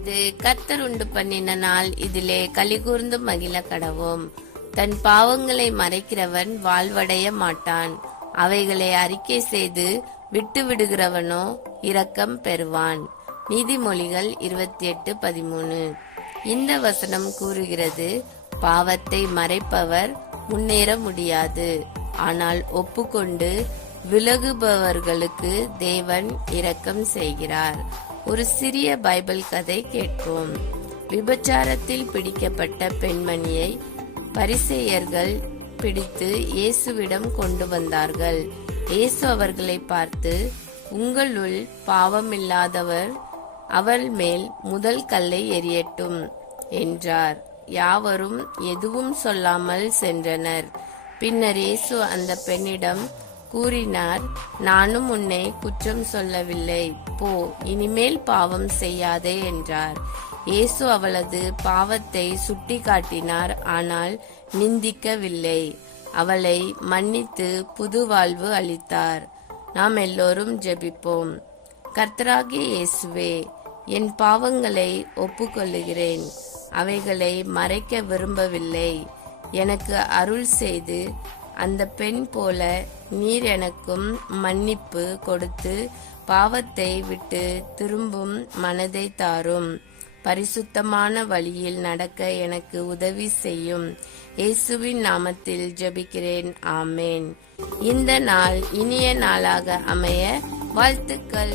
இது கர்த்தர் உண்டு பண்ணின நாள், இதிலே கலிகூர்ந்து மகிழ கடவோம். தன் பாவங்களை மறைக்கிறவன் வாழ்வடைய மாட்டான், அவைகளை அறிக்கை செய்து விட்டு விடுகிறவனோ இரக்கம் பெறுவான். நீதிமொழிகள் 28:13. இந்த வசனம் கூறுகிறது, பாவத்தை மறைப்பவர் முன்னேற முடியாது, ஆனால் ஒப்புக்கொண்டு விலகுபவர்களுக்கு தேவன் இரக்கம் செய்கிறார். ஒரு சிறிய பைபிள் கதை கேட்போம். விபச்சாரத்தில் பிடிக்கப்பட்ட பெண்மணியை பரிசேயர்கள் பிடித்து இயேசுவிடம் கொண்டு வந்தார்கள். இயேசு அவர்களை பார்த்து, உங்களுள் பாவமில்லாதவர் அவள் மேல் முதல் கல்லை எறியட்டும் என்றார். யாவரும் எதுவும் சொல்லாமல் சென்றனர். பின்னர் இயேசு அந்த பெண்ணிடம் கூறினார், நானும் உன்னை குற்றம் சொல்லவில்லை, போ, இனிமேல் பாவம் செய்யாதே என்றார். இயேசு அவளது பாவத்தை சுட்டி காட்டினார், ஆனால் நிந்திக்கவில்லை. அவளை மன்னித்து புது வாழ்வு அளித்தார். நாம் எல்லோரும் ஜெபிப்போம். கர்த்தராகிய இயேசுவே, என் பாவங்களை ஒப்புக்கொள்ளுகிறேன், அவைகளை மறைக்க விரும்பவில்லை. எனக்கு அருள் செய்து அந்த பெண் போல நீர் எனக்கும் மன்னிப்பு கொடுத்து பாவத்தை விட்டு திரும்பும் மனதை தாரும். பரிசுத்தமான வழியில் நடக்க எனக்கு உதவி செய்யும். இயேசுவின் நாமத்தில் ஜெபிக்கிறேன், ஆமேன். இந்த நாள் இனிய நாளாக அமைய வாழ்த்துக்கள்.